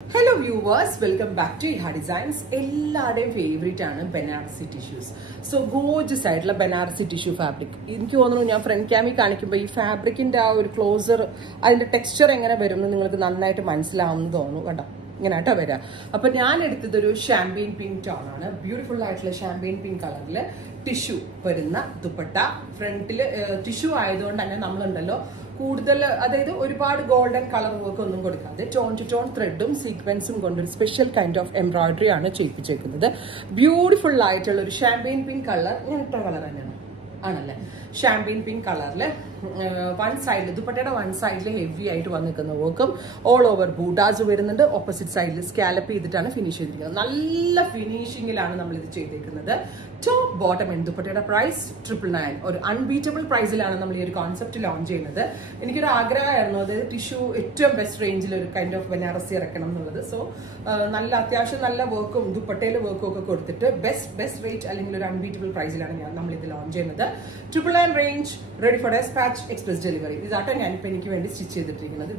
Hello viewers, welcome back to Iha Designs. എല്ലാവരുടെയും favourite ആണ് Banarasi tissues. So Gorges ആയിട്ടുള്ള Banarasi tissue fabric. എനിക്ക് തോന്നുന്നു ഞാൻ ഫ്രണ്ട് ക്യാമിൽ കാണിക്കുമ്പോൾ ഈ ഫാബ്രിക്കിന്റെ ആ ഒരു ക്ലോസർ അതിന്റെ ടെക്സ്ചർ എങ്ങനെ വരും എന്ന് നിങ്ങൾക്ക് നന്നായിട്ട് മനസ്സിലാവുമെന്ന് തോന്നുന്നു കേട്ടോ. ഇങ്ങനെ കേട്ടോ വരാം. അപ്പൊ ഞാൻ എടുത്തതൊരു ഷാമ്പെയിൻ പിങ്ക് ടോൺ ആണ്. ബ്യൂട്ടിഫുൾ ആയിട്ടുള്ള ഷാമ്പെയിൻ പിങ്ക് കളറിൽ ടിഷ്യൂ വരുന്ന ദുപ്പട്ട. ഫ്രണ്ടില് ടിഷ്യൂ ആയതുകൊണ്ട് തന്നെ നമ്മളുണ്ടല്ലോ കൂടുതൽ, അതായത് ഒരുപാട് ഗോൾഡൻ കളർ വർക്ക് ഒന്നും കൊടുക്കാതെ ടോൺ ടു ടോൺ ത്രെഡും സീക്വൻസും കൊണ്ടൊരു സ്പെഷ്യൽ കൈൻഡ് ഓഫ് എംബ്രോയിഡറി ആണ് ചെയ്യിപ്പിച്ചേക്കുന്നത്. ബ്യൂട്ടിഫുൾ ആയിട്ടുള്ള ഒരു ഷാമ്പെയിൻ പിങ്ക് കളർ. ഞാൻ ഇട്ട കളർ തന്നെയാണ് ആണല്ലേ, ഷാമ്പെയിൻ പിങ്ക് കളറിൽ വൺ സൈഡിൽ ദുപ്പട്ടയുടെ വൺ സൈഡിൽ ഹെവി ആയിട്ട് വന്നിരിക്കുന്ന വർക്കും ഓൾ ഓവർ ബൂട്ടാസ് വരുന്നുണ്ട്. ഓപ്പോസിറ്റ് സൈഡിൽ സ്കാലപ്പ് ചെയ്തിട്ടാണ് ഫിനിഷ് ചെയ്തിരിക്കുന്നത്. നല്ല ഫിനിഷിംഗിലാണ് നമ്മൾ ഇത് ചെയ്തേക്കുന്നത്. ടോപ്പ് ബോട്ടം എൻ ദുപ്പട്ടയുടെ പ്രൈസ് 999. ഒരു അൺബീറ്റബിൾ പ്രൈസിലാണ് നമ്മൾ ഈ ഒരു കോൺസെപ്റ്റ് ലോഞ്ച് ചെയ്യുന്നത്. എനിക്കൊരു ആഗ്രഹമായിരുന്നു അത് ടിഷ്യൂ ഏറ്റവും ബെസ്റ്റ് റേഞ്ചിൽ ഒരു കൈൻഡ് ഓഫ് ബനാറസി ഇറക്കണം എന്നുള്ളത്. സോ നല്ല അത്യാവശ്യം നല്ല വർക്കും ദുപ്പട്ടയിൽ വർക്കും ഒക്കെ കൊടുത്തിട്ട് ബെസ്റ്റ് റേറ്റ് അല്ലെങ്കിൽ ഒരു അൺബീറ്റബിൾ പ്രൈസിലാണ് നമ്മൾ ഇത് ലോഞ്ച് ചെയ്യുന്നത്. 999 range, ready for despatch, express delivery. ഇതാട്ടോ ഞാനിപ്പോൾ എനിക്ക് വേണ്ടി സ്റ്റിച്ച് ചെയ്തിട്ടിരിക്കുന്നത്.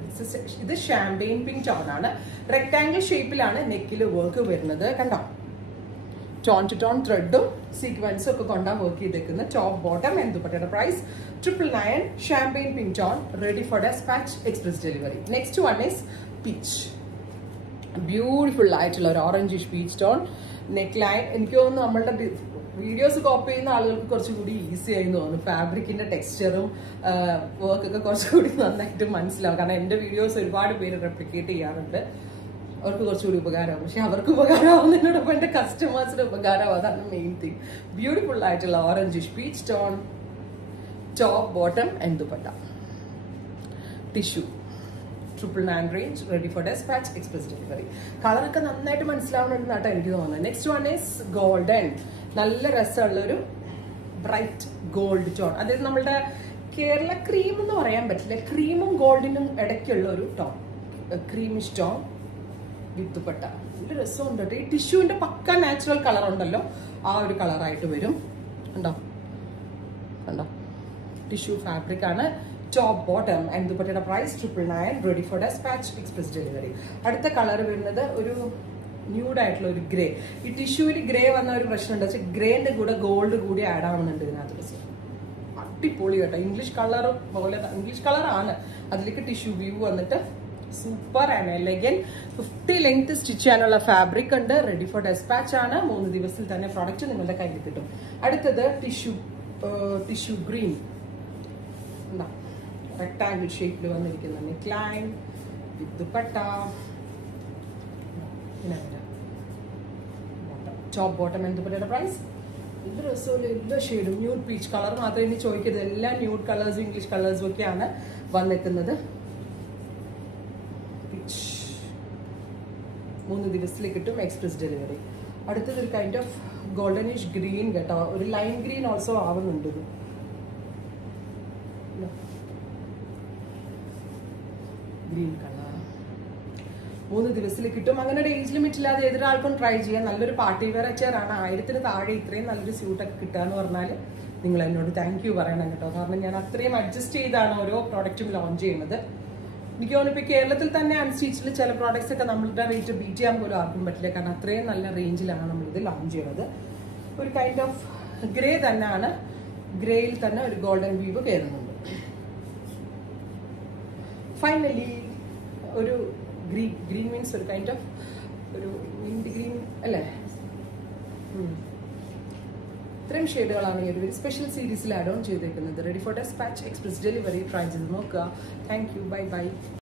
ഇത് ഷാമ്പെയിൻ പിങ്ക് ടോൺ ആണ്. റെക്ടാംഗിൾ ഷേപ്പിലാണ് നെക്കിൽ വർക്ക് വരുന്നത്. കണ്ടോ, ടോൺ ടു ടോൺ ത്രെഡും സീക്വൻസും ഒക്കെ കൊണ്ടാണ് വർക്ക് ചെയ്തേക്കുന്നത്. ടോപ്പ് ബോട്ടം ആൻഡ് ദുപ്പട്ടയുടെ price 999. Champagne pink tone, ready for despatch, express delivery. Next one is peach. Beautiful ആയിട്ടുള്ള ഒരു ഓറഞ്ചിഷ് പീച്ച് ടോൺ നെക്ക് ലൈൻ. എനിക്ക് തോന്നുന്നു നമ്മളുടെ വീഡിയോസ് കോപ്പി ചെയ്യുന്ന ആളുകൾക്ക് കുറച്ചുകൂടി ഈസി ആയി തോന്നുന്നു. ഫാബ്രിക്കിന്റെ ടെക്സ്ചറും വർക്കൊക്കെ കുറച്ചുകൂടി നന്നായിട്ട് മനസ്സിലാവും. കാരണം എന്റെ വീഡിയോസ് ഒരുപാട് പേര് റെപ്ലിക്കേറ്റ് ചെയ്യാറുണ്ട്. അവർക്ക് കുറച്ചുകൂടി ഉപകാരമാവും. പക്ഷെ അവർക്ക് ഉപകാരമാവുന്നതിനോടൊപ്പം എന്റെ കസ്റ്റമേഴ്സിന് ഉപകാരമാവും. അതാണ് മെയിൻ തിങ്. ബ്യൂട്ടിഫുൾ ആയിട്ടുള്ള orangish peach tone, top bottom and dupatta. Tissue 999 range, ready for despatch, express delivery. കളറൊക്കെ നന്നായിട്ട് മനസ്സിലാവുന്നുണ്ടെന്നാട്ടോ എനിക്ക് തോന്നുന്നത്. Next one is golden. നല്ല രസമുള്ളൊരു ബ്രൈറ്റ് ഗോൾഡ് ടോൺ. അതായത് നമ്മളുടെ കേരള ക്രീം എന്ന് പറയാൻ പറ്റില്ല, ക്രീമും ഗോൾഡിനും ഇടയ്ക്കുള്ള ഒരു ടോൺ, ക്രീമിഷ് ടോൺ വിത്ത് ദുപ്പട്ട. നല്ല രസമുണ്ട് കേട്ടോ. ഈ ടിഷ്യൂവിന്റെ പക്ക നാച്ചുറൽ കളർ ഉണ്ടല്ലോ, ആ ഒരു കളറായിട്ട് വരും. കണ്ടോ കണ്ടോ, ടിഷ്യൂ ഫാബ്രിക് ആണ്. ടോപ്പ് ബോട്ടം ആൻഡ് ദുപ്പട്ടയുടെ price 999, ready for despatch, express delivery. അടുത്ത കളർ വരുന്നത് ഒരു ന്യൂഡ് ആയിട്ടുള്ള ഒരു ഗ്രേ. ഈ ടിഷ്യൂവിൽ ഗ്രേ വന്ന ഒരു പ്രശ്നമുണ്ട്, പക്ഷെ ഗ്രേന്റെ കൂടെ ഗോൾഡ് കൂടി ആഡ് ആവുന്നുണ്ട് ഇതിനകത്ത്. അടിപൊളി കേട്ടോ. ഇംഗ്ലീഷ് കളർ പോലെ, ഇംഗ്ലീഷ് കളറാണ്. അതിലേക്ക് ടിഷ്യൂ വ്യൂ വന്നിട്ട് super and elegant. 50 length stitch ചെയ്യാനുള്ള ഫാബ്രിക് ഉണ്ട്. റെഡി ഫോർ ഡെസ്പാച്ച് ആണ്. 3 ദിവസത്തിൽ തന്നെ പ്രോഡക്റ്റ് നിങ്ങളുടെ കയ്യിൽ കിട്ടും. അടുത്തത് ടിഷ്യൂ ഗ്രീൻ. എന്താ, റെക്ടാംഗിൾ ഷേപ്പിൽ വന്നിരിക്കുന്ന neck line with dupatta. Top bottom and ദുപ്പട്ടയുടെ പ്രൈസ്. ഇത് രസമുള്ള എല്ലാ ഷെയ്ഡും ന്യൂഡ് പീച്ച് കളർ മാത്രമേ ഇനി ചോദിക്കരുത്. എല്ലാ ന്യൂഡ് കളേഴ്സും ഇംഗ്ലീഷ് കളേഴ്സും ഒക്കെയാണ് വന്നിരിക്കുന്നത്. 3 ദിവസത്തിൽ കിട്ടും, എക്സ്പ്രസ് ഡെലിവറി. അടുത്തത് ഒരു കൈൻഡ് ഓഫ് ഗോൾഡനിഷ് ഗ്രീൻ കേട്ടോ. ഒരു ലൈം ഗ്രീൻ ഓൾസോ ആവുന്നുണ്ട്. ഗ്രീൻ കളർ 3 ദിവസത്തിൽ കിട്ടും. അങ്ങനെ ഒരു ഏജ് ലിമിറ്റ് ഇല്ലാതെ ഏതൊരാൾക്കും ട്രൈ ചെയ്യാം. നല്ലൊരു പാർട്ടി വെയർ ചെയറാണ്. 1000-ന് താഴെ ഇത്രയും നല്ലൊരു സ്യൂട്ടൊക്കെ കിട്ടുക എന്ന് പറഞ്ഞാൽ നിങ്ങൾ എന്നോട് താങ്ക് യു പറയണം കേട്ടോ. കാരണം ഞാൻ അത്രയും അഡ്ജസ്റ്റ് ചെയ്താണ് ഓരോ പ്രോഡക്റ്റും ലോഞ്ച് ചെയ്യുന്നത്. എനിക്ക് തോന്നുന്നു ഇപ്പോൾ കേരളത്തിൽ തന്നെ അൺസ്റ്റിച്ചിൽ ചില പ്രോഡക്ട്സ് ഒക്കെ നമ്മളുടെ റേറ്റ് ബീറ്റ് ചെയ്യാൻ പോലും ആർക്കും പറ്റില്ല. കാരണം അത്രയും നല്ല റേഞ്ചിലാണ് നമ്മളിത് ലോഞ്ച് ചെയ്യുന്നത്. ഒരു കൈൻഡ് ഓഫ് ഗ്രേ തന്നെയാണ്. ഗ്രേയിൽ തന്നെ ഒരു ഗോൾഡൻ വീവ് കയറുന്നുണ്ട്. ഫൈനലി ഒരു ഗ്രീൻ മീൻസ് ഒരു കൈൻഡ് ഓഫ് ഒരു മിന്റ് ഗ്രീൻ അല്ലേ. ഇത്രയും ഷെയ്ഡുകളാണ് ഈ ഒരു സ്പെഷ്യൽ സീരീസിൽ ആഡ് ഓൺ ചെയ്തേക്കുന്നത്. Ready for despatch, express delivery. Try ചെയ്ത് നോക്കുക. Thank you. Bye by.